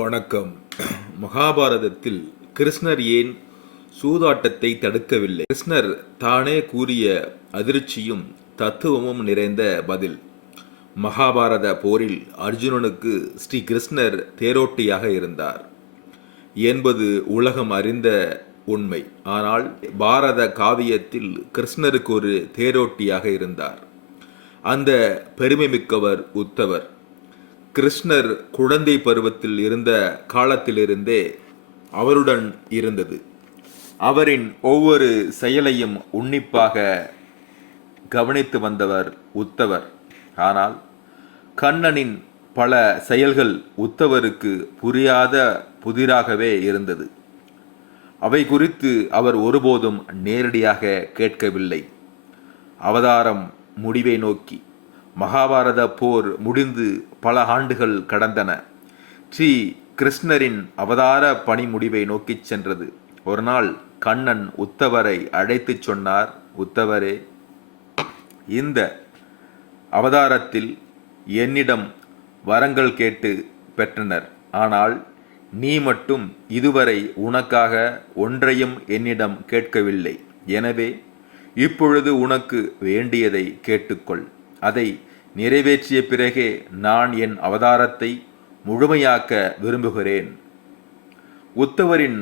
வணக்கம். மகாபாரதத்தில் கிருஷ்ணர் ஏன் சூதாட்டத்தை தடுக்கவில்லை? கிருஷ்ணர் தானே கூறிய அதிர்ச்சியும் தத்துவமும் நிறைந்த பதில். மகாபாரத போரில் அர்ஜுனனுக்கு ஸ்ரீ கிருஷ்ணர் தேரோட்டியாக இருந்தார் என்பது உலகம் அறிந்த உண்மை. ஆனால் பாரத காவியத்தில் கிருஷ்ணருக்கு ஒரு தேரோட்டியாக இருந்தார். அந்த பெருமை மிக்கவர் உத்தவர். கிருஷ்ணர் குழந்தை பருவத்தில் இருந்த காலத்திலிருந்தே அவருடன் இருந்தது. அவரின் ஒவ்வொரு செயலையும் உன்னிப்பாக கவனித்து வந்தவர் உத்தவர். ஆனால் கண்ணனின் பல செயல்கள் உத்தவருக்கு புரியாத புதிராகவே இருந்தது. அவை குறித்து அவர் ஒருபோதும் நேரடியாக கேட்கவில்லை. அவதாரம் முடிவை நோக்கி மகாபாரத போர் முடிந்து பல ஆண்டுகள் கடந்தன. ஸ்ரீ கிருஷ்ணரின் அவதார பணி முடிவை நோக்கிச் சென்றது. ஒரு நாள் கண்ணன் உத்தவரை அழைத்துச் சொன்னார் உத்தவரே இந்த அவதாரத்தில் என்னிடம் வரங்கள் கேட்டு பெற்றனர். ஆனால் நீ மட்டும் இதுவரை உனக்காக ஒன்றையும் என்னிடம் கேட்கவில்லை. எனவே இப்பொழுது உனக்கு வேண்டியதை கேட்டுக்கொள். அதை நிறைவேற்றிய பிறகே நான் என் அவதாரத்தை முழுமையாக்க விரும்புகிறேன். உத்தவரின்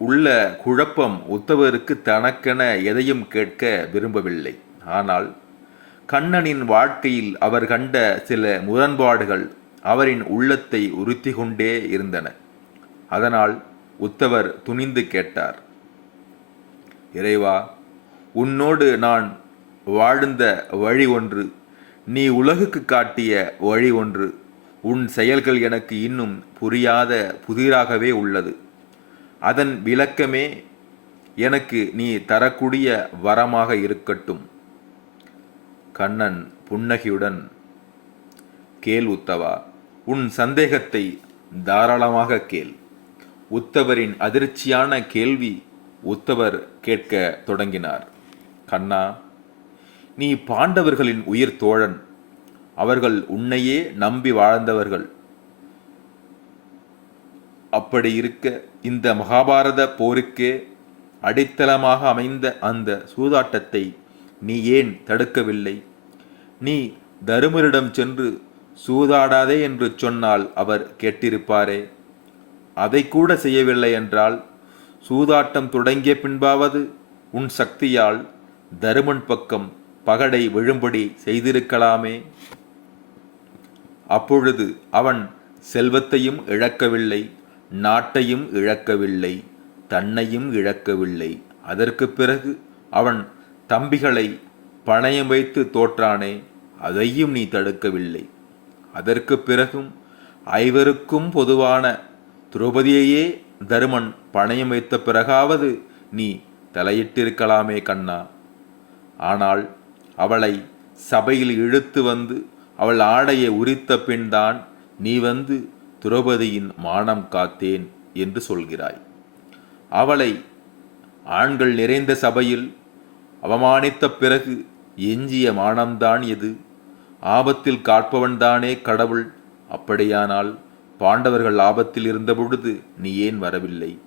உள்ள குழப்பம் உத்தவருக்கு தனக்கென எதையும் கேட்க விரும்பவில்லை. ஆனால் கண்ணனின் வாழ்க்கையில் அவர் கண்ட சில முரண்பாடுகள் அவரின் உள்ளத்தை உறுத்தி கொண்டே இருந்தன. அதனால் உத்தவர் துணிந்து கேட்டார். இறைவா உன்னோடு நான் வாழ்ந்த வழி ஒன்று நீ உலகுக்கு காட்டிய வழி ஒன்று. உன் செயல்கள் எனக்கு இன்னும் புரியாத புதிராகவே உள்ளது. அதன் விளக்கமே எனக்கு நீ தரக்கூடிய வரமாக இருக்கட்டும். கண்ணன் புன்னகையுடன் கேள் உத்தவா உன் சந்தேகத்தை தாராளமாக கேள். உத்தவரின் அதிர்ச்சியான கேள்வி உத்தவர் கேட்க தொடங்கினார். கண்ணா நீ பாண்டவர்களின் உயிர் தோழன். அவர்கள் உன்னையே நம்பி வாழ்ந்தவர்கள். அப்படி இருக்க இந்த மகாபாரத போருக்கே அடித்தளமாக அமைந்த அந்த சூதாட்டத்தை நீ ஏன் தடுக்கவில்லை? நீ தருமரிடம் சென்று சூதாடாதே என்று சொன்னால் அவர் கேட்டிருப்பாரே. அதை கூட செய்யவில்லை என்றால் சூதாட்டம் தொடங்கிய பின்பாவது உன் சக்தியால் தருமன் பக்கம் பகடை விழும்படி செய்திருக்கலாமே. அப்பொழுது அவன் செல்வத்தையும் இழக்கவில்லை நாட்டையும் இழக்கவில்லை தன்னையும் இழக்கவில்லை. அதற்கு பிறகு அவன் தம்பிகளை பணயம் வைத்து தோற்றானே அதையும் நீ தடுக்கவில்லை. அதற்கு பிறகும் ஐவருக்கும் பொதுவான திரௌபதியையே தருமன் பணயம் வைத்த பிறகாவது நீ தலையிட்டிருக்கலாமே கண்ணா. ஆனால் அவளை சபையில் இழுத்து வந்து அவள் ஆடையை உரித்த பின்தான் நீ வந்து துரபதியின் மானம் காத்தேன் என்று சொல்கிறாய். அவளை ஆண்கள் நிறைந்த சபையில் அவமானித்த பிறகு எஞ்சிய மானம்தான் எது? ஆபத்தில் காப்பவன்தானே கடவுள். அப்படியானால் பாண்டவர்கள் ஆபத்தில் இருந்தபொழுது நீ ஏன் வரவில்லை?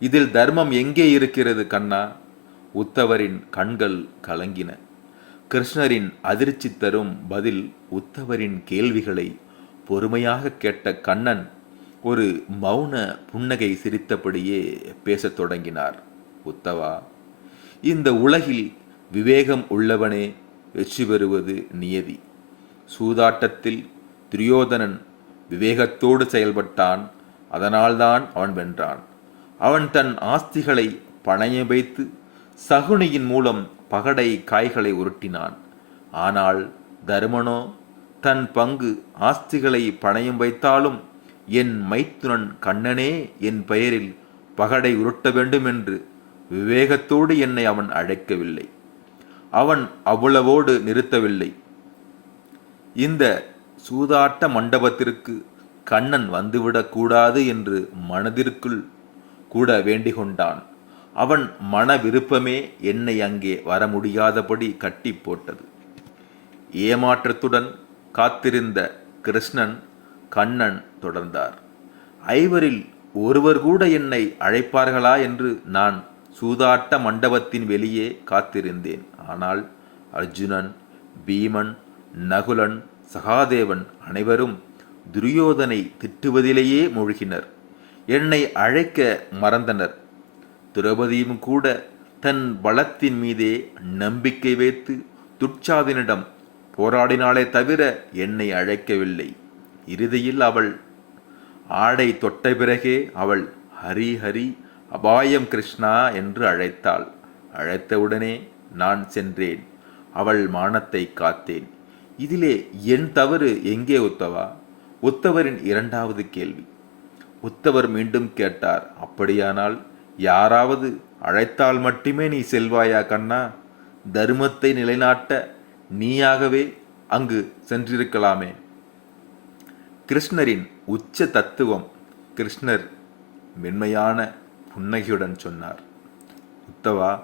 இதில் தர்மம் எங்கே இருக்கிறது கண்ணா? உத்தவரின் கண்கள் கலங்கின. கிருஷ்ணரின் அதிர்ச்சி தரும் பதில் உத்தவரின் கேள்விகளை பொறுமையாக கேட்ட கண்ணன் ஒரு மௌன புன்னகை சிரித்தபடியே பேசத் தொடங்கினார். உத்தவா இந்த உலகில் விவேகம் உள்ளவனே வெற்றி பெறுவது நியதி. சூதாட்டத்தில் துரியோதனன் விவேகத்தோடு செயல்பட்டான் அதனால்தான் அவன் வென்றான். அவன் தன் ஆஸ்திகளை பணைய வைத்து சகுனியின் மூலம் பகடை காய்களை உருட்டினான். ஆனால் தருமனோ தன் பங்கு ஆஸ்திகளை பணயம் வைத்தாலும் என் மைத்துனன் கண்ணனே என் பெயரில் பகடை உருட்ட வேண்டும் என்று விவேகத்தோடு என்னை அவன் அழைக்கவில்லை. அவன் அவ்வளவோடு நிறுத்தவில்லை. இந்த சூதாட்ட மண்டபத்திற்கு கண்ணன் வந்துவிடக்கூடாது என்று மனதிற்குள் கூட வேண்டிக் கொண்டான் அவன் மன விருப்பமே என்னை அங்கே வர முடியாதபடி கட்டி போட்டது. ஏமாற்றத்துடன் காத்திருந்த கிருஷ்ணன் கண்ணன் தொடர்ந்தார். ஐவரில் ஒருவர் கூட என்னை அழைப்பார்களா என்று நான் சூதாட்ட மண்டபத்தின் வெளியே காத்திருந்தேன். ஆனால் அர்ஜுனன் பீமன் நகுலன் சகாதேவன் அனைவரும் துரியோதனை திட்டுவதிலேயே மூழ்கினர். என்னை அழைக்க மறந்தனர். திரௌபதியும் கூட தன் பலத்தின் மீதே நம்பிக்கை வைத்து துட்சாதினிடம் போராடினாலே தவிர என்னை அழைக்கவில்லை. இறுதியில் அவள் ஆடை தொட்ட பிறகே அவள் ஹரி ஹரி அபாயம் கிருஷ்ணா என்று அழைத்தாள். அழைத்தவுடனே நான் சென்றேன். அவள் மானத்தை காத்தேன். இதிலே என் தவறு எங்கே உத்தவா? உத்தவரின் இரண்டாவது கேள்வி. உத்தவர் மீண்டும் கேட்டார் அப்படியானால் யாராவது அழைத்தால் மட்டுமே நீ செல்வாயா கண்ணா? தர்மத்தை நிலைநாட்ட நீயாகவே அங்கு சென்றிருக்கலாமே. கிருஷ்ணரின் உச்ச தத்துவம் கிருஷ்ணர் மென்மையான புன்னகையுடன் சொன்னார். உத்தவா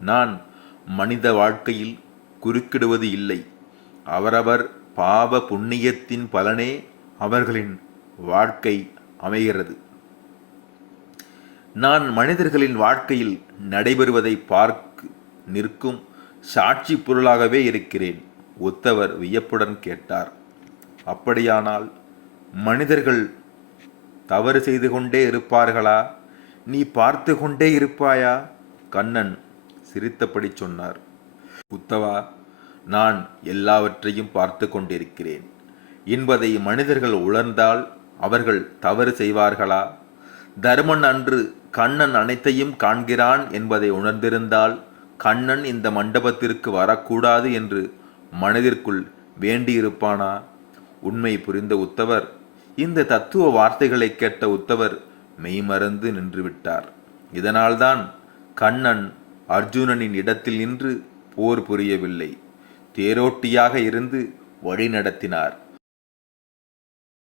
நான் மனித வாழ்க்கையில் குறுக்கிடுவது இல்லை. அவரவர் பாவ புண்ணியத்தின் பலனே அவர்களின் வாழ்க்கை அமைகிறது. நான் மனிதர்களின் வாழ்க்கையில் நடைபெறுவதை பார்க்க நிற்கும் சாட்சி பொருளாகவே இருக்கிறேன் உத்தவர் வியப்புடன் கேட்டார். அப்படியானால் மனிதர்கள் தவறு செய்து கொண்டே இருப்பார்களா? நீ பார்த்து கொண்டே இருப்பாயா? கண்ணன் சிரித்தபடி சொன்னார். உத்தவா நான் எல்லாவற்றையும் பார்த்து கொண்டிருக்கிறேன். என்பதை மனிதர்கள் உணர்ந்தால் அவர்கள் தவறு செய்வார்களா? தர்மன் அன்று கண்ணன் அனைத்தையும் காண்கிறான் என்பதை உணர்ந்திருந்தால் கண்ணன் இந்த மண்டபத்திற்கு வரக்கூடாது என்று மனதிற்குள் வேண்டியிருப்பானா? உண்மை புரிந்த உத்தவர் இந்த தத்துவ வார்த்தைகளை கேட்ட உத்தவர் மெய்மறந்து நின்றுவிட்டார். இதனால்தான் கண்ணன் அர்ஜுனனின் இடத்தில் நின்று போர் புரியவில்லை. தேரோட்டியாக இருந்து வழி நடத்தினார்